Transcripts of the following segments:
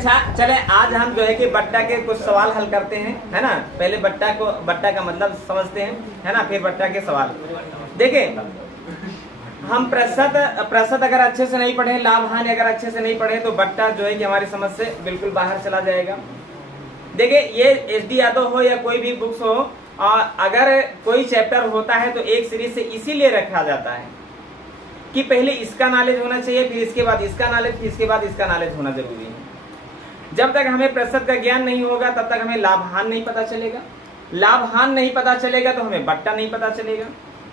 अच्छा चले आज हम जो है कि बट्टा के कुछ सवाल हल करते हैं, है ना। पहले बट्टा का मतलब समझते हैं, है ना, फिर बट्टा के सवाल। देखिए हम प्रतिशत अगर अच्छे से नहीं पढ़े, लाभ हानि अगर अच्छे से नहीं पढ़े तो बट्टा जो है कि हमारी समझ से बिल्कुल बाहर चला जाएगा। देखिए ये एच.डी. यादव हो या कोई भी बुक्स हो, अगर कोई चैप्टर होता है तो एक सीरीज से इसीलिए रखा जाता है कि पहले इसका नॉलेज होना चाहिए, फिर इसके बाद इसका नॉलेज, फिर इसके बाद इसका नॉलेज होना जरूरी है। जब तक हमें प्रतिशत का ज्ञान नहीं होगा तब तक हमें लाभ हानि नहीं पता चलेगा, लाभ हानि नहीं पता चलेगा तो हमें बट्टा नहीं पता चलेगा।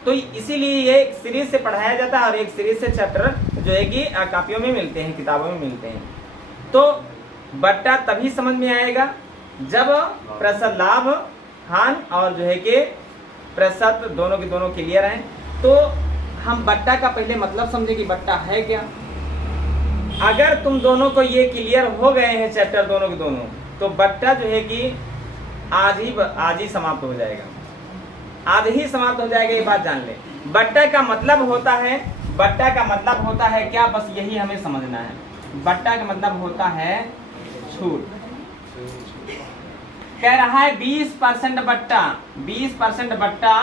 तो इसीलिए ये एक सीरीज से पढ़ाया जाता है और एक सीरीज से चैप्टर जो है कि कॉपियों में मिलते हैं, किताबों में मिलते हैं। तो बट्टा तभी समझ में आएगा जब प्रतिशत, लाभ हानि और जो है कि प्रतिशत दोनों के दोनों क्लियर हैं। तो हम बट्टा का पहले मतलब समझे कि बट्टा है क्या। अगर तुम दोनों को ये क्लियर हो गए हैं चैप्टर दोनों के दोनों, तो बट्टा जो है कि आज ही समाप्त हो जाएगा, आज ही समाप्त हो जाएगा। ये बात जान ले। बट्टा का मतलब होता है, बट्टा का मतलब होता है क्या, बस यही हमें समझना है। बट्टा का मतलब होता है छूट। कह रहा है 20% बट्टा, 20% बट्टा,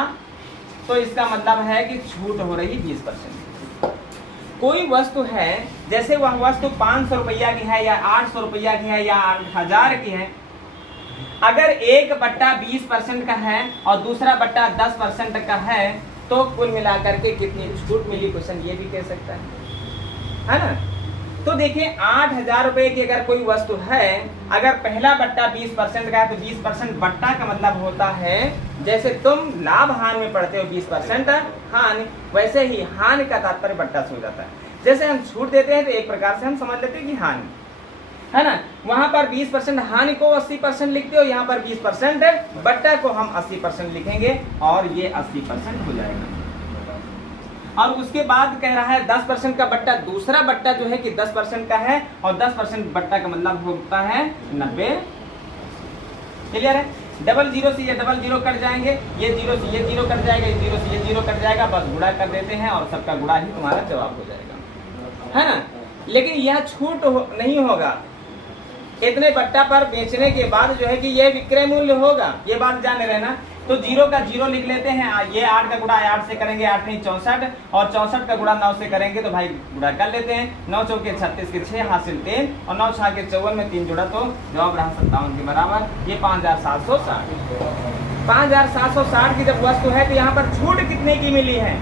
तो इसका मतलब है कि छूट हो रही 20%। कोई वस्तु है, जैसे वह वस्तु 500 रुपया की है या 800 रुपया की है या 1000 की है, अगर एक बट्टा 20% का है और दूसरा बट्टा 10% का है तो कुल मिलाकर के कितनी छूट मिली, क्वेश्चन ये भी कह सकता है ना। तो देखिए 8000 रुपए की अगर कोई वस्तु है, अगर पहला बट्टा 20% का है तो 20% बट्टा का मतलब होता है, जैसे तुम लाभ हानि में पढ़ते हो 20% हानि, वैसे ही हानि का तात्पर्य बट्टा से हो जाता है। जैसे हम छूट देते हैं तो एक प्रकार से हम समझ लेते हैं कि हानि, है ना। वहां पर 20% हानि को 80% लिखते हो, यहाँ पर 20% बट्टा को हम 80% लिखेंगे और ये 80% हो जाएगा। और उसके बाद कह रहा है 10% का बट्टा, दूसरा बट्टा जो है कि 10% का है और 10% बट्टा का मतलब होता है 90। क्लियर है। डबल जीरो से ये डबल जीरो कट जाएंगे, ये जीरो से ये जीरो कट जाएगा, ये जीरो से ये जीरो कट जाएगा, बस गुणा कर देते हैं और सबका गुणा ही तुम्हारा जवाब हो जाएगा, है ना। लेकिन यह छूट नहीं होगा, इतने बट्टा पर बेचने के बाद जो है कि ये विक्रय मूल्य होगा, ये बात जान रहे ना। तो जीरो का जीरो लिख लेते हैं, ये 8 का गुणा 8 से करेंगे, 8 नहीं 64, और 64 का गुणा 9 से करेंगे तो भाई गुणा कर लेते हैं। 9 चौके 36 के 6 हासिल 3 और 9 6 के 54 में 3 जुड़ा तो जवाब रहा 57 के बराबर। ये 5760। 5760 की जब वस्तु है तो यहाँ पर छूट कितने की मिली है,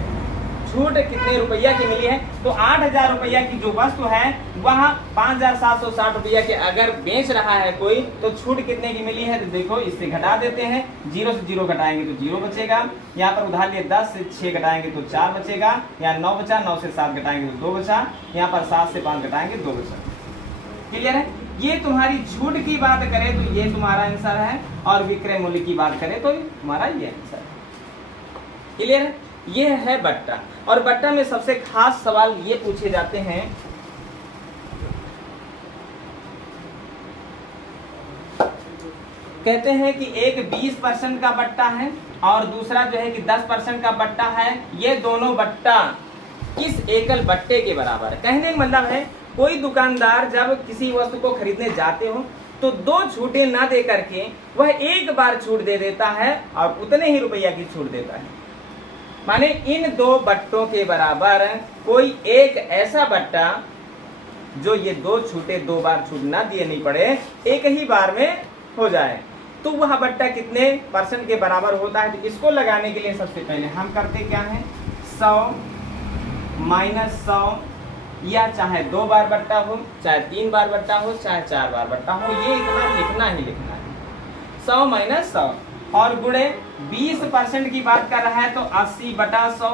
छूट कितने रुपया की मिली है। तो 8000 रुपया की जो वस्तु है वहाँ 5760 रुपया के अगर बेच रहा है कोई, तो छूट कितने की मिली है, तो देखो इससे घटा देते हैं। 0 से 0 घटाएंगे तो 0 बचेगा, यहाँ पर उधार लिए 10 से 6 घटाएंगे तो 4 बचेगा, यहाँ 9 बचा, 9 से 7 घटाएंगे तो 2 बचा, यहाँ पर 7 से 5 घटाएंगे 2 बचा। क्लियर है। ये तुम्हारी छूट की बात करें तो ये तुम्हारा आंसर है, और विक्रय मूल्य की बात करें तो तुम्हारा ये आंसर है। क्लियर है। ये है बट्टा। और बट्टा में सबसे खास सवाल ये पूछे जाते हैं, कहते हैं कि एक 20% का बट्टा है और दूसरा जो है कि 10% का बट्टा है, ये दोनों बट्टा किस एकल बट्टे के बराबर है। कहने का मतलब है कोई दुकानदार जब किसी वस्तु को खरीदने जाते हो तो 2 छूटें ना दे करके वह एक बार छूट दे देता है और उतने ही रुपया की छूट देता है। माने इन 2 बट्टों के बराबर कोई एक ऐसा बट्टा जो ये 2 छूटे 2 बार छूट ना दिए नहीं पड़े, एक ही बार में हो जाए, तो वह बट्टा कितने % के बराबर होता है। तो इसको लगाने के लिए सबसे पहले हम करते क्या है, 100 माइनस 100, या चाहे 2 बार बट्टा हो, चाहे 3 बार बट्टा हो, चाहे 4 बार बट्टा हो, ये इतना लिखना ही लिखना है। 100 माइनस 100 और गुणे 20% की बात कर रहा है तो 80/100,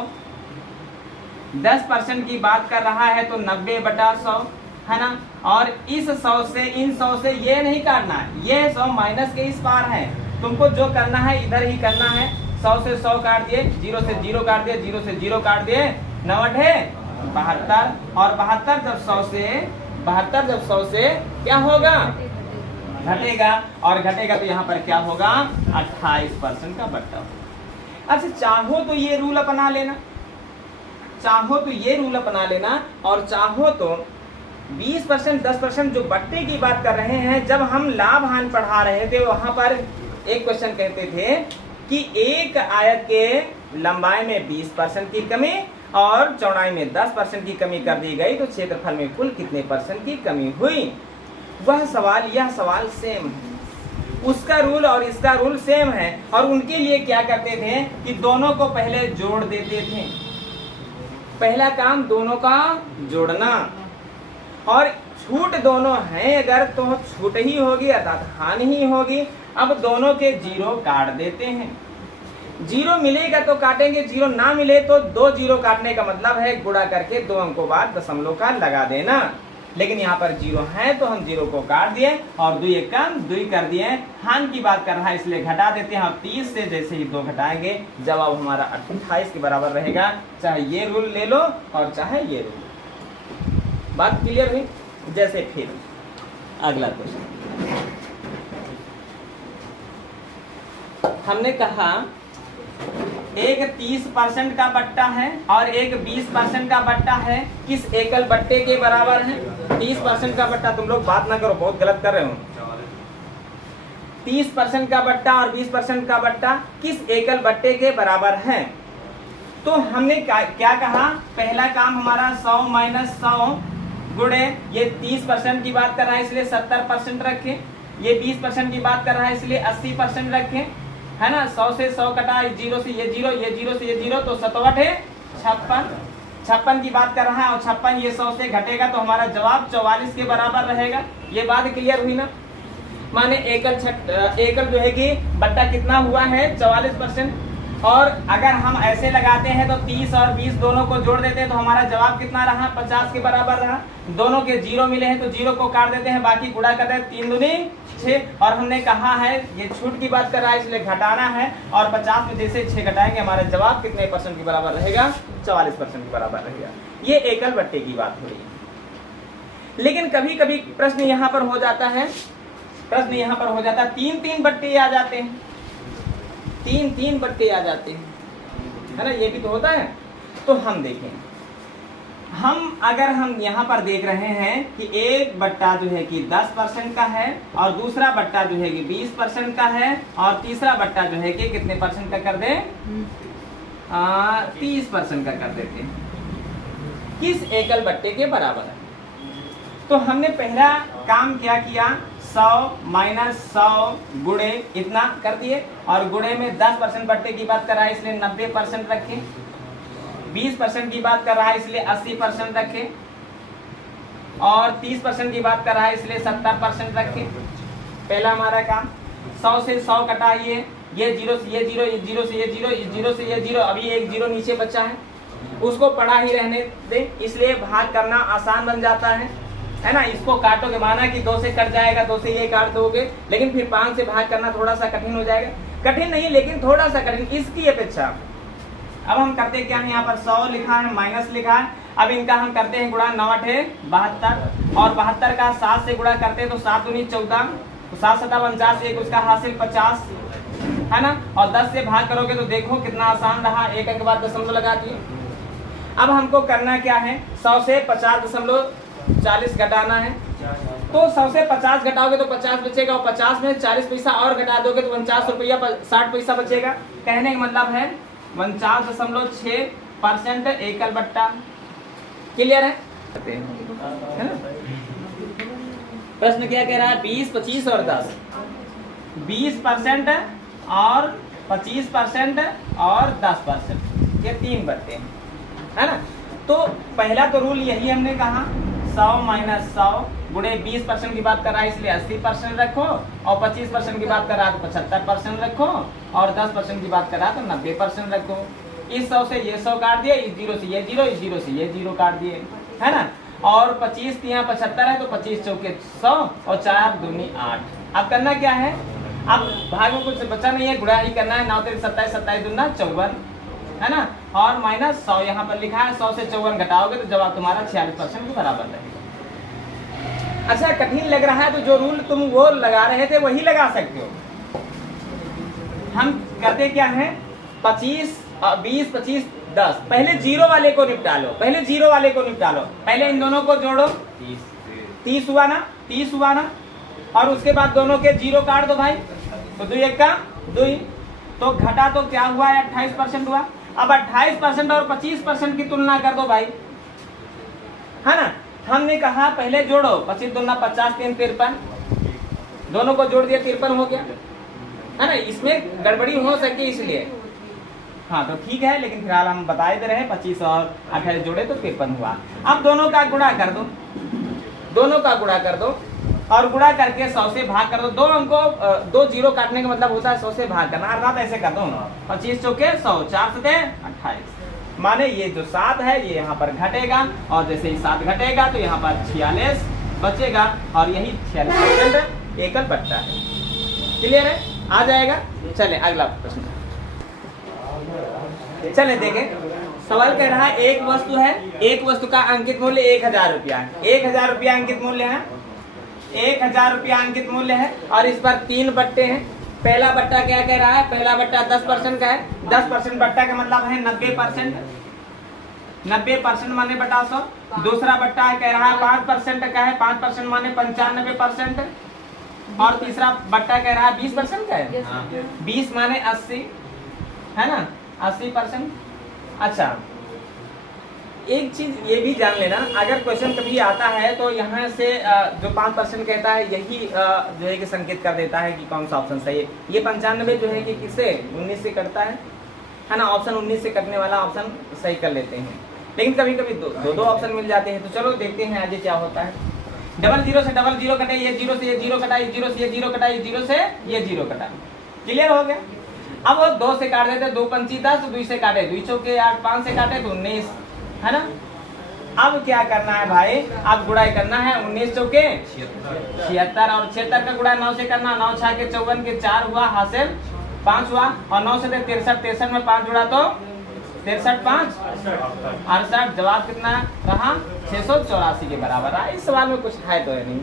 10% की बात कर रहा है तो 90/100, है ना। और इस 100 से इन 100 से ये नहीं काटना है, ये 100 माइनस के इस पार है, तुमको जो करना है इधर ही करना है। 100 से 100 काट दिए, 0 से 0 काट दिए, 0 से 0 काट दिए, 9 है 72, और 72 जब 100 से क्या होगा, घटेगा, और घटेगा तो यहाँ पर क्या होगा, 28% का बट्टा होगा। अच्छा चाहो तो ये रूल अपना लेना, चाहो तो ये रूल अपना लेना, और चाहो तो 20% 10% जो बट्टे की बात कर रहे हैं, जब हम लाभ हानि पढ़ा रहे थे वहां पर एक क्वेश्चन कहते थे कि एक आयत के लंबाई में 20% की कमी और चौड़ाई में 10% की कमी कर दी गई तो क्षेत्रफल में कुल कितने % की कमी हुई। वह सवाल, यह सवाल सेम है, उसका रूल और इसका रूल सेम है। और उनके लिए क्या करते थे कि दोनों को पहले जोड़ देते थे। पहला काम दोनों का जोड़ना, और छूट दोनों हैं अगर तो छूट ही होगी अर्थात हानि ही होगी। अब दोनों के जीरो काट देते हैं। जीरो मिलेगा तो काटेंगे, जीरो ना मिले तो 2 जीरो काटने का मतलब है गुणा करके 2 अंकों बाद दशमलव का लगा देना। लेकिन यहाँ पर जीरो है तो हम जीरो को काट दिए और 2 एक कम 2 कर दिए। हानि की बात कर रहा है इसलिए घटा देते हैं। अब 30 से जैसे ही 2 घटाएंगे जवाब हमारा 28 के बराबर रहेगा। चाहे ये रूल ले लो और चाहे ये रूल। बात क्लियर हुई? जैसे फिर अगला क्वेश्चन हमने कहा एक 30% का बट्टा है और एक 20% का बट्टा है, किस एकल बट्टे के बराबर है? 30% का बट्टा, तुम लोग बात ना करो, बहुत गलत कर रहे हो। 30% का बट्टा और 20% का बट्टा किस एकल बट्टे के बराबर है? तो हमने क्या कहा, पहला काम हमारा 100 माइनस 100 गुणे, ये 30% की बात कर रहा है इसलिए 70% रखें, ये 20% की बात कर रहा है इसलिए 80% रखें, है ना। 100 से 100 कटा, जीरो से ये जीरो, ये जीरो से ये जीरो, तो 57 है 56 की बात कर रहा है और 56 ये 100 से घटेगा तो हमारा जवाब 44 के बराबर रहेगा। ये बात क्लियर हुई ना। माने एकल जो है कि बट्टा कितना हुआ है 44%। और अगर हम ऐसे लगाते हैं तो 30 और 20 दोनों को जोड़ देते हैं तो हमारा जवाब कितना रहा? 50 के बराबर रहा। दोनों के जीरो मिले हैं तो जीरो को काट देते हैं, बाकी गुणा करते हैं, 3 दूनी 6। और हमने कहा है ये छूट की बात कर रहा है इसलिए घटाना है, और 50 में जैसे 6 घटाएंगे हमारा जवाब कितने % के बराबर रहेगा? 44% के बराबर रहेगा। ये एकल बट्टे की बात हो रही है। लेकिन कभी कभी प्रश्न यहाँ पर हो जाता है, 3 बट्टे आ जाते हैं, 3 बट्टे आ जाते हैं, है ना, ये भी तो होता है। तो हम देखें, अगर हम यहाँ पर देख रहे हैं कि एक बट्टा जो है कि 10% का है और दूसरा बट्टा जो है कि 20% का है और तीसरा बट्टा जो है कि कितने % का कर दे? 30% का कर देते हैं। किस एकल बट्टे के बराबर है? तो हमने पहला काम क्या किया, 100 माइनस 100 गुणे इतना कर दिए, और गुणे में 10% बट्टे की बात कर रहा है इसलिए 90% रखें, 20% की बात कर रहा है इसलिए 80% रखें, और 30% की बात कर रहा है इसलिए 70% रखें। पहला हमारा काम 100 से 100 कटाइए, ये जीरो से ये जीरो, ये जीरो से ये जीरो, इस जीरो से ये जीरो, अभी एक जीरो नीचे बचा है उसको पड़ा ही रहने दे, इसलिए भाग करना आसान बन जाता है ना। इसको काटोगे, माना कि 2 से कट जाएगा, 2 से ये काट दोगे, लेकिन फिर 5 से भाग करना थोड़ा सा कठिन हो जाएगा। कठिन नहीं लेकिन थोड़ा सा कठिन इसकी अपेक्षा। अब हम करते क्या है, यहाँ पर 100 लिखा है माइनस लिखा है, अब इनका हम करते हैं गुणा, 9 8 72 और 72 का 7 से गुणा करते हैं तो 7 दूनी 14, तो 7 7 49, एक उसका हासिल 50, है ना। और 10 से भाग करोगे तो देखो कितना आसान रहा, एक अंक बाद दशमलव लगा दिए। अब हमको करना क्या है, 100 से 50.40 घटाना है, तो 100 से 50 घटाओगे तो 50 बचेगा, और 50 में 40 पैसा और घटा दोगे तो 49 रुपया 60 पैसा बचेगा। कहने का मतलब है 49.6% एकल बट्टा। क्लियर है? प्रश्न क्या कह रहा है, 20 25 और 10, 20% और 25% और 10%, ये 3 बट्टे हैं, है ना। तो पहला तो रूल यही हमने कहा, 100 माइनस 100 गुणे 20% की बात कर रहा है इसलिए 80% रखो, और 25% की बात कर रहा है तो 75% रखो, और 10% की बात कर रहा है तो 90% रखो। इस 100 से ये 100 काट दिए, इस जीरो से ये जीरो, इस जीरो से ये जीरो काट दिए, है ना। और 25 3 75 है तो 25 चौके 100 और 4 दूनी 8। अब करना क्या है, अब भाग में कुछ बचा नहीं है, गुणा ही करना है, 9 3 27 27 दूना 54, है ना। और माइनस 100 यहाँ पर लिखा है, 100 से 54 घटाओगे तो जवाब तुम्हारा 46% के बराबर रहेगा। अच्छा कठिन लग रहा है तो जो रूल तुम वो लगा रहे थे वही लगा सकते हो। हम करते क्या है, 25 20 25 10, पहले जीरो वाले को निपटा लो, पहले इन दोनों को जोड़ो, 30 हुआ ना, 30 हुआ ना, और उसके बाद दोनों के जीरो काट दो भाई, तो 2 1 का 2, तो घटा तो क्या हुआ है 28% हुआ। अब 28% और 25% की तुलना कर दो भाई, है ना। हमने कहा पहले जोड़ो, 25 दूना 50, 3 53, दोनों को जोड़ दिया 53 हो गया, है ना। इसमें गड़बड़ी हो सके इसलिए, हाँ तो ठीक है, लेकिन फिलहाल हम बताए दे रहे 25 और 28 जोड़े तो 53 हुआ। अब दोनों का गुणा कर दो, दोनों का गुणा कर दो और गुणा करके 100 से भाग कर दो। 2 अंकों 2 जीरो काटने का मतलब होता है 100 से भाग करना, अर्थात ऐसे कर दो 25 चौके 100, 4 सते 28, माने ये जो 7 है ये यहाँ पर घटेगा, और जैसे ही 7 घटेगा तो यहाँ पर 46 बचेगा, और यही 46% एकल बट्टा है। क्लियर है, आ जाएगा। चले अगला प्रश्न, चले देखें। सवाल कह रहा है एक वस्तु है, एक वस्तु का अंकित मूल्य 1000 रुपया है, 1000 रुपया अंकित मूल्य है, 1000 रुपया अंकित मूल्य है, और इस पर 3 बट्टे हैं। पहला बट्टा क्या कह रहा है, पहला बट्टा 10% का है, 10% बट्टा का मतलब है 90%, 90% माने बटा 100। दूसरा बट्टा है कह रहा है 5% का है, 5% माने 95%, और तीसरा बट्टा कह रहा है 20% का है, 20 माने 80, है ना, 80%। अच्छा, एक चीज ये भी जान लेना, अगर क्वेश्चन कभी आता है तो यहाँ से जो 5% कहता है यही जो है कि संकेत कर देता है कि कौन सा ऑप्शन सही है। ये 95 जो है कि किससे 19 से कटता है ना, ऑप्शन 19 से कटने वाला ऑप्शन सही कर लेते हैं, लेकिन कभी कभी दो ऑप्शन मिल जाते हैं। तो चलो देखते हैं आगे क्या होता है। 00 से 00 कटे, ये 0 से ये 0 कटा, ये 0 से ये 0 कटा, ये 0 से ये 0 कटा। क्लियर हो गया। अब 2 से काट देते, 2 पंची 10, 2 से काटे 2 चौके 8, 5 से काटे तो 19, है ना। अब क्या करना है भाई, अब गुड़ाई करना है, 19 चौके 76, और 76 का गुड़ाई 9 से करना, 9 6 के 54 के 4 हुआ, हासिल 5 हुआ, और 9 से 63, 63 में 5 जुड़ा तो 63 5 68, जवाब कितना रहा 684 के बराबर रहा। इस सवाल में कुछ है तो है नहीं,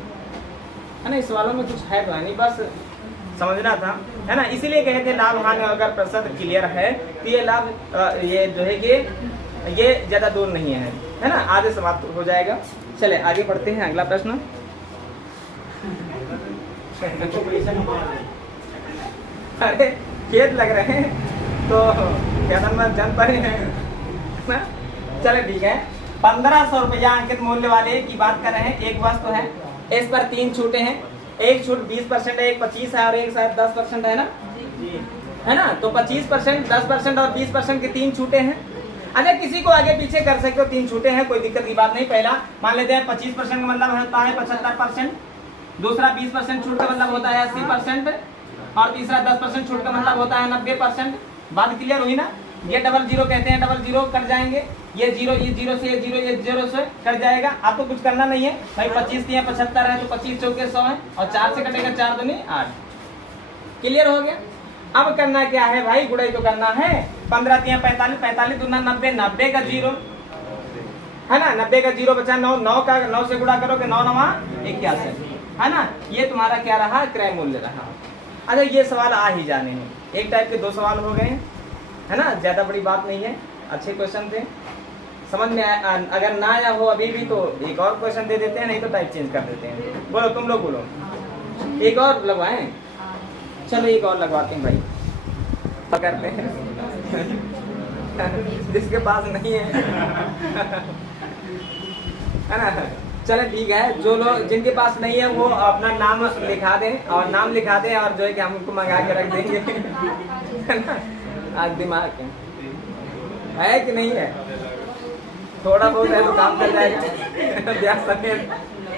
है ना, इस सवालों में कुछ है तो है नहीं, बस समझना था, है ना। इसीलिए कहते हैं लाभ हानि अगर प्रतिशत क्लियर है तो ये लाभ ये जो है कि ये ज्यादा दूर नहीं है ना, आगे समाप्त हो जाएगा। चले आगे बढ़ते हैं, अगला प्रश्न। अरे खेत लग रहे हैं तो क्या नाम जन पर है। चले ठीक है, 1500 रुपया अंकित मूल्य वाले की बात कर रहे हैं। एक वस्तु है, इस पर 3 छूटे हैं, एक छूट 20% है, एक 25 है और एक शायद 10% है ना, है ना। तो 25%, 10% और 20% के 3 छूटे हैं। अगर किसी को आगे पीछे कर सकते हो, 3 छूटे हैं, कोई दिक्कत की बात नहीं। पहला मान लेते हैं 25% का मतलब होता है 75%, दूसरा 20% छूट का मतलब होता है 80%, और तीसरा 10% छूट का मतलब होता है 90%। बात क्लियर हुई ना। ये 00 कहते हैं, 00 कट जाएंगे, ये 0 ये 0 से, ये 0 ये 0 से कट जाएगा। आपको कुछ करना नहीं है भाई, 25 या 75 है तो 25 चौके 100 है, और 4 से कटेगा 4 दूनी 8। क्लियर हो गया। अब करना क्या है भाई, गुड़ाई तो करना है। 15 3 45, 45 दूना 90, 90 का 0 है ना, 90 का 0 बचा 9, 9 का 9 से गुणा करोगे 9 9 81, है ना। ये तुम्हारा क्या रहा, क्रय मूल्य रहा। अच्छा, ये सवाल आ ही जाने हैं, एक टाइप के 2 सवाल हो गए, है ना, ज्यादा बड़ी बात नहीं है, अच्छे क्वेश्चन थे, समझ में आया। अगर ना आया हो अभी भी तो एक और क्वेश्चन दे देते हैं, नहीं तो टाइप चेंज कर देते हैं। बोलो तुम लोग बोलो, एक और लगवाएं। चलो एक और लगवाते हैं भाई, करते हैं जिसके पास नहीं है है ना। चलो ठीक है, जो लोग जिनके पास नहीं है वो अपना नाम लिखा दें, और नाम लिखा दें, और जो है कि हम उनको मंगा के रख देंगे है ना। आज दिमाग है कि नहीं है, थोड़ा बहुत है तो काम कर जाएगा ब्याज समेत।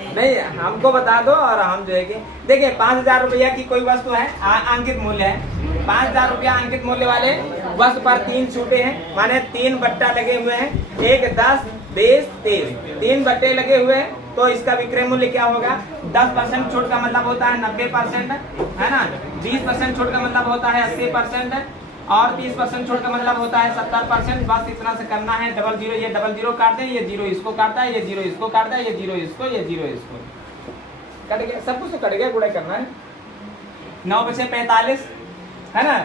नहीं, हमको बता दो और हम जो है कि देखिए 5000 रुपया की कोई वस्तु है, अंकित मूल्य है 5000 रुपया अंकित मूल्य वाले वस्तु पर 3 छूटे हैं, माने 3 बट्टा लगे हुए हैं, 1 10 20 30, 3 बट्टे लगे हुए हैं। तो इसका विक्रय मूल्य क्या होगा, 10% छूट का मतलब होता है 90%, है ना, 20% छूट का मतलब होता है 80%, और 30% छूट का मतलब होता है 70%। बस इतना से करना है। 00 ये 00 काटते हैं, ये 0 इसको काटता है, ये 0 इसको काटता है, ये 0 इसको, ये 0 इसको, कट गया सब कुछ, तो कट गया, गुणा करना है। 9 बचे 45, है ना,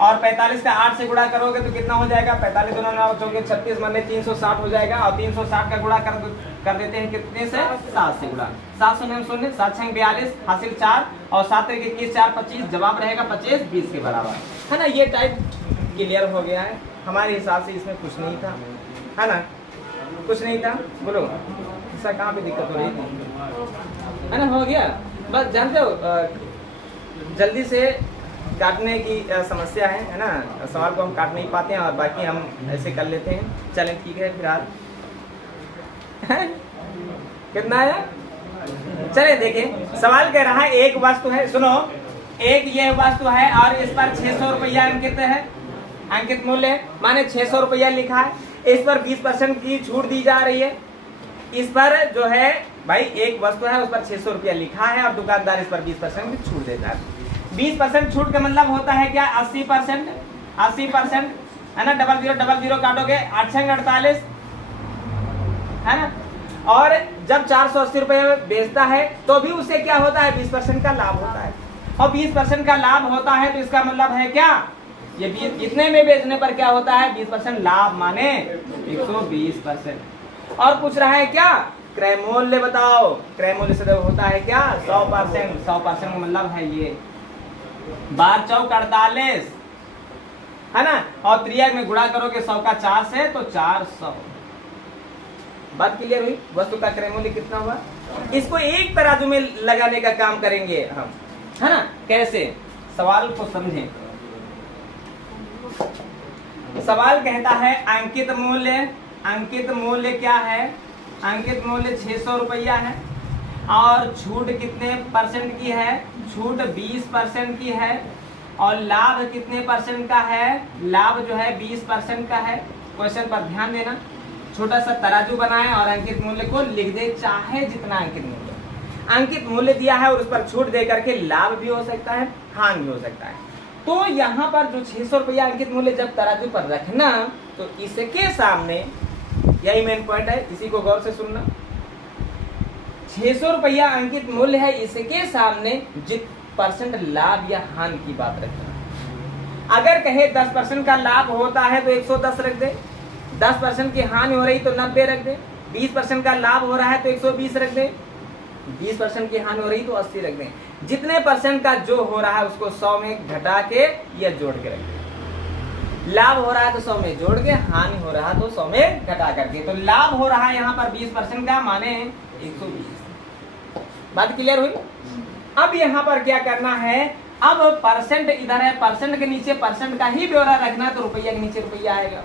और 45 का 8 से गुणा करोगे तो कितना हो जाएगा, 45 दोनों 9 चौके 36 मतलब 360 हो जाएगा। और 360 का गुणा कर देते हैं कितने से, 7 से गुणा। 7 शून्य शून्य, 7 छंग 42, हासिल 4 और 7 तरीके 21, 4 25, जवाब रहेगा 25 20 के बराबर, है ना। ये टाइप क्लियर हो गया है हमारे हिसाब से, इसमें कुछ नहीं था, है ना, कुछ नहीं था। बोलो इसका कहाँ पे दिक्कत हो रही थी, है ना, हो गया। बस जानते हो जल्दी से काटने की समस्या है ना, सवाल को हम काट नहीं पाते हैं और बाकी हम ऐसे कर लेते हैं। चलें ठीक है फिलहाल कितना आया, चले देखें। सवाल कह रहा है एक वस्तु है, सुनो, एक ये वस्तु है और इस पर 600 रुपया अंकित है, अंकित मूल्य है, माने 600 रुपया लिखा है। इस पर 20% की छूट दी जा रही है। इस पर जो है भाई एक वस्तु है, उस पर 600 रुपया लिखा है और दुकानदार इस पर 20% की छूट देता है। 20% छूट का मतलब होता है क्या, 80%, 80% है ना। 0000 काटोगे 8 छंग 48, है ना। और जब 480 रुपये में बेचता है तो भी उसे क्या होता है, 20% का लाभ होता है। और 20% का लाभ होता है तो इसका मतलब है क्या, ये इतने में बेचने पर क्या होता है, 20% लाभ माने 120%। और पूछ रहा है क्या, क्रय मूल्य बताओ। क्रय मूल्य से होता है क्या, 100%। 100% का मतलब है ये 12 चौक 48, है ना। और त्रियक में गुणा करोगे 100 का 4 से तो 400। बात क्लियर हुई। वस्तु का क्रय मूल्य कितना हुआ, इसको एक तराजू में लगाने का काम करेंगे हम, है ना। कैसे, सवाल को समझें। सवाल कहता है अंकित मूल्य, अंकित मूल्य क्या है, अंकित मूल्य 600 रुपया है और छूट कितने परसेंट की है, छूट 20% की है। और लाभ कितने परसेंट का है, लाभ जो है 20% का है। क्वेश्चन पर ध्यान देना, छोटा सा तराजू बनाए और अंकित मूल्य को लिख दे, चाहे जितना अंकित मूल्य, अंकित मूल्य दिया है और उस पर छूट दे करके लाभ भी हो सकता है, हानि भी हो सकता है। तो यहाँ पर जो 600 रुपया अंकित मूल्य जब तराजू पर रखना, तो इसके सामने, यही मेन पॉइंट है, इसी को गौर से सुनना। 600 रुपया अंकित मूल्य है, इसके सामने जित परसेंट लाभ या हानि की बात रखना। अगर कहे 10% का लाभ होता है तो 110 रख दे, 10% की हानि हो रही तो 90 रख दे, 20% का लाभ हो रहा है तो 120 रख दे, 20% की हानि हो रही तो 80 रख दें। जितने परसेंट का जो हो रहा है उसको 100 में घटा के या जोड़ के रख दें। लाभ हो रहा है तो 100 में जोड़ के, हानि हो रहा है तो 100 में घटा करके। तो लाभ हो रहा है यहाँ पर 20% का, माने 120। बात क्लियर हुई। अब यहाँ पर क्या करना है, अब परसेंट इधर है, परसेंट के नीचे परसेंट का ही ब्यौरा रखना है तो रुपया के नीचे रुपया आएगा।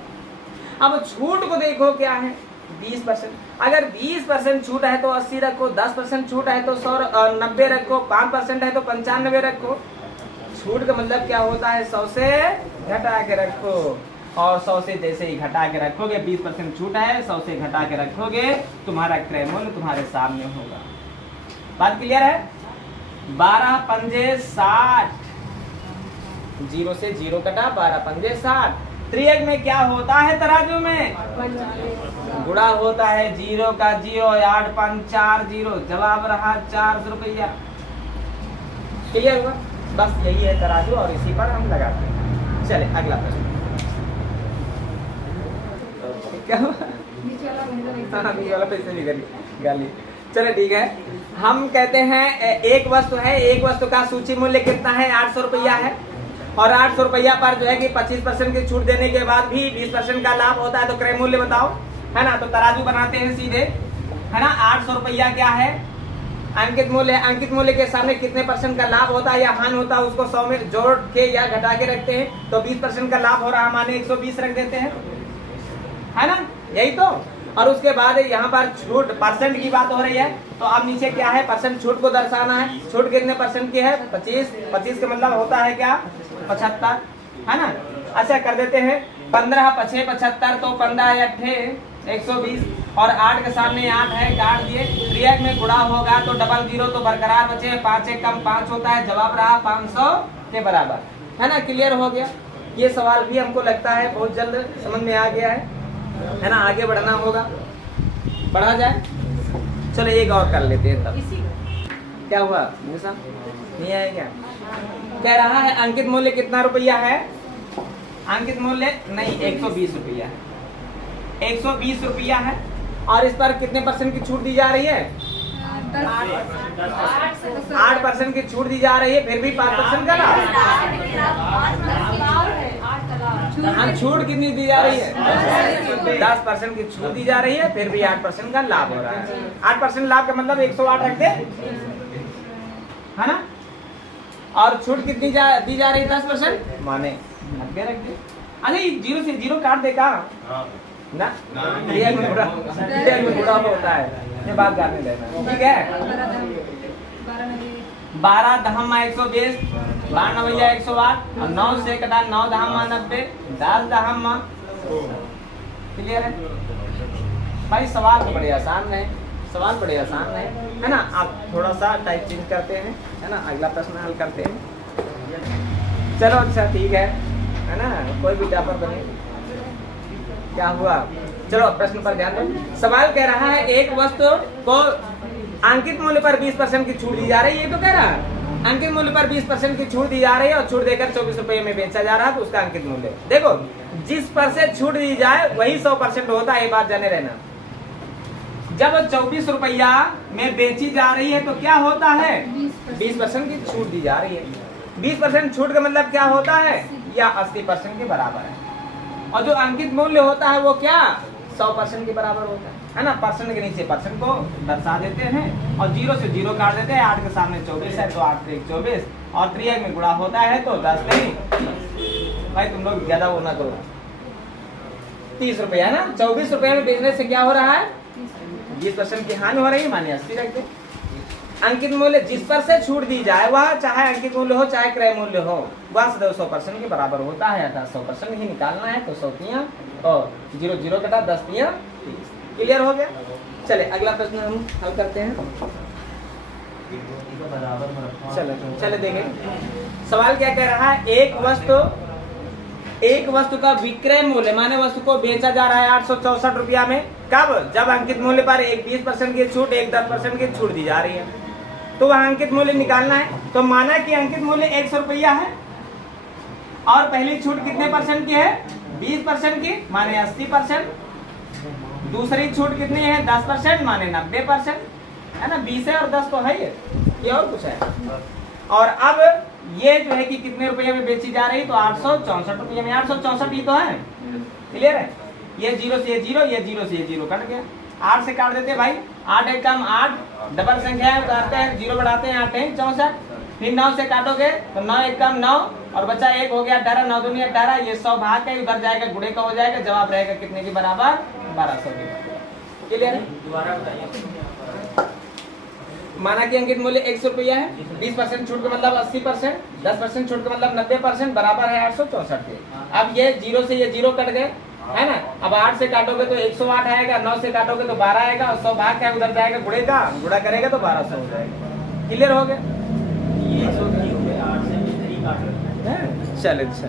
अब छूट को देखो क्या है, 20%। अगर 20% छूट है तो 80 रखो, 10% छूट है तो 90 रखो, 5% है तो 95 रखो। छूट का मतलब क्या होता है, 100 से घटा के रखो। और 100 से जैसे ही घटा के रखोगे, 20% छूट है, 100 से घटा के रखोगे, तुम्हारा क्रय मूल्य तुम्हारे सामने होगा। बात क्लियर है। 12 पंजे 60, 0 से 0 कटा, 12 पंजे 60। त्रियक में क्या होता है, तराजू में गुणा होता है, 0 का 0, 8 5 4 0, जवाब रहा 400 रुपया। क्लियर हुआ। बस यही है तराजू और इसी पर हम लगाते हैं। चले अगला प्रश्न। क्या वाला पैसे भी गाली। चले ठीक है। हम कहते हैं एक वस्तु है, एक वस्तु का सूची मूल्य कितना है, 800 रुपया है। और 800 रुपया पर जो है कि 25% की छूट देने के बाद भी 20% का लाभ होता है, तो क्रय मूल्य बताओ, है ना। तो तराजू बनाते हैं सीधे, है ना। 800 रुपया क्या है, अंकित मूल्य है। अंकित मूल्य के सामने कितने परसेंट का लाभ होता है या हानि होता है, उसको 100 में जोड़ के या घटा के रखते हैं। तो 20% का लाभ हो रहा है, माने 120 रख देते हैं, है ना, यही तो। और उसके बाद यहाँ पर छूट परसेंट की बात हो रही है, तो अब नीचे क्या है, परसेंट छूट को दर्शाना है। छूट कितने परसेंट की है, 25। 25 का मतलब होता है क्या, 75, है ना। अच्छा कर देते हैं, 15 5 75, तो 15 8 120 और 8 के सामने 8 है, काट दिए। त्रियक में गुणा होगा तो 00 तो बरकरार बचे, 5 1 कम 5 होता है, जवाब रहा 500 के बराबर, है ना। क्लियर हो गया। ये सवाल भी हमको लगता है बहुत जल्द समझ में आ गया है ना। आगे बढ़ना होगा, बढ़ा जाए। चलो एक और कर लेते हैं तब। क्या हुआ निशा, नहीं आया क्या। कह रहा है अंकित मूल्य कितना रुपया है, अंकित मूल्य नहीं 120 रुपया है, 120 रुपया है। और इस पर कितने परसेंट की छूट दी जा रही है? 8% की छूट दी जा रही है, फिर भी 5% का लाभ। हाँ, छूट कितनी दी जा रही है? 10% की छूट दी जा रही है, फिर भी 8% का लाभ हो रहा है। 8% लाभ का मतलब 108 रख दे, है ना। और छूट कितनी दी जा रही है? 10%, माने 90 रख दे। अच्छा, ये 0 से 0 काट दे का ना, ये में बुरा होता है, ये बात करने देना, ठीक है। 12 दहम 120, 12 नवैया 108, और 9 से कटा 9 दहम 90, 10 दहम। क्लियर है भाई? सवाल तो बड़े आसान है, सवाल बड़े आसान है ना। आप थोड़ा सा टाइप चेंज करते हैं, है ना। अगला प्रश्न हल करते हैं। चलो अच्छा ठीक है ना। कोई भी टापर बने, क्या हुआ? चलो प्रश्न पर ध्यान दो। सवाल कह रहा है एक वस्तु को अंकित मूल्य पर 20% की छूट दी जा रही है। ये तो कह रहा है अंकित मूल्य पर 20% की छूट दी जा रही है और छूट देकर 24 रुपए में बेचा जा रहा है, तो उसका अंकित मूल्य देखो, जिस पर से छूट दी जाए वही 100% होता है, ये बात जाने रहना। जब 24 रुपया में बेची जा रही है तो क्या होता है? 20% की छूट दी जा रही है। 20% छूट का मतलब क्या होता है? या 80% के बराबर है। और जो अंकित मूल्य होता है वो क्या? 100% के बराबर होता है ना। परसेंट के नीचे परसेंट को दर्शा देते हैं और 0 से 0 काट देते हैं। 8 के सामने 24 है तो 8 3 24, और 3 में गुणा होता है तो 10 नहीं। भाई तुम लोग ज्यादा वो ना करो। 30 रुपया ना, 24 रुपया में बेचने से क्या हो रहा है? 20% की हानि हो रही है, माने 80 रख दे। अंकित मूल्य जिस पर से छूट दी जाए वह चाहे अंकित मूल्य हो चाहे क्रय मूल्य हो, वह सदैव 100% के बराबर होता है, अर्थात 100% ही निकालना है। तो 100 तियां और 0 0 कटा 10 तियां 30। क्लियर हो गया? चले अगला प्रश्न हम हल करते हैं। चले देखें सवाल क्या कह रहा है। एक वस्तु का विक्रय मूल्य माने वस्तु को बेचा जा रहा है 864 रुपया में। कब? जब अंकित मूल्य पर एक 20% की छूट, एक 10% की छूट दी जा रही है, तो वह अंकित मूल्य निकालना है। तो माना कि अंकित मूल्य 100 रुपया है और पहली छूट कितने परसेंट की है? 20% की, माने 80%। दूसरी छूट कितनी है? 10%, माने 90%, है ना। 20 है और 10 तो है ये और कुछ है। और अब ये जो है कि कितने रुपये में बेची जा रही? तो 864 रुपये में। 864 ही तो है। क्लियर है? ये 0 से ये 0, ये 0 से ये 0 कट गया। 8 से काट देते भाई, 8 एक कम 8, डबल संख्या है उतारते हैं, 0 बढ़ाते हैं, 8 है 64। फिर 9 से काटोगे तो 9 एक कम 9, और बचा 1 हो गया 18, 9 दूनी 18। ये 100 भाग के उधर जाएगा, गुणे का हो जाएगा, जवाब रहेगा कितने के बराबर? 1200 के बराबर। क्लियर है? दोबारा बताइए। माना कि अंकित मूल्य 100 रुपया है, 20% छूट का मतलब 80%, 10% छूट का मतलब 90%, बराबर है 864 के। अब ये 0 से ये 0 कट गए, है ना। अब 8 से काटोगे तो 108 आएगा, 9 से काटोगे तो 12 आएगा, और 100 भाग क्या उधर जाएगा, गुणेगा, गुणा करेगा तो 1200 हो जाएगा। क्लियर हो गया? ये 100 नहीं हो गया, 8 से 3 काट रहे हैं। चल अच्छा।